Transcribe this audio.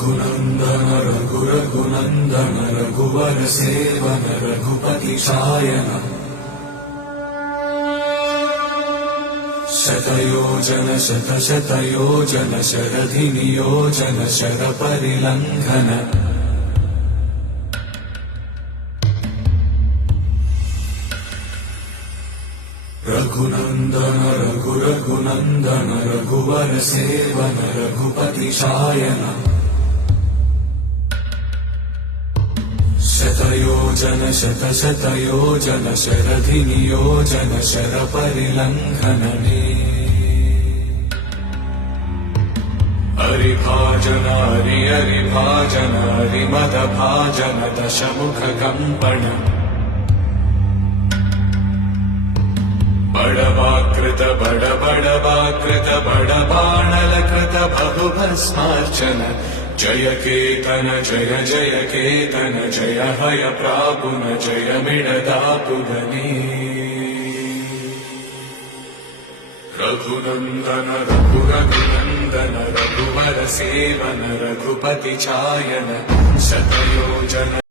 रघुनन्दन रघुरघुनन्दन रघुवर seven Raghupati Shayan शतयोजन शतशतयोजन शरधि नियोजन शरपरिलङ्घन रघुनन्दन रघुरघुनन्दन रघुवर seven Raghupati Shayan शतयोजन शतशतयोजन शरधि नियोजन शरपरिलङ्घनने हरिभाजन हरिभाजन हरिमदभाजन दशमुखकम्पण बड़वाकृत बड़वाकृत बड़बाणलकृत बहुभस्मार्चन जय केतन जय जय केतन जय हय प्रापुन जय मिडदापुगने रघुनन्दन रघुरघुनन्दन रघुवर सेवन रघुपति चायन शतयोजन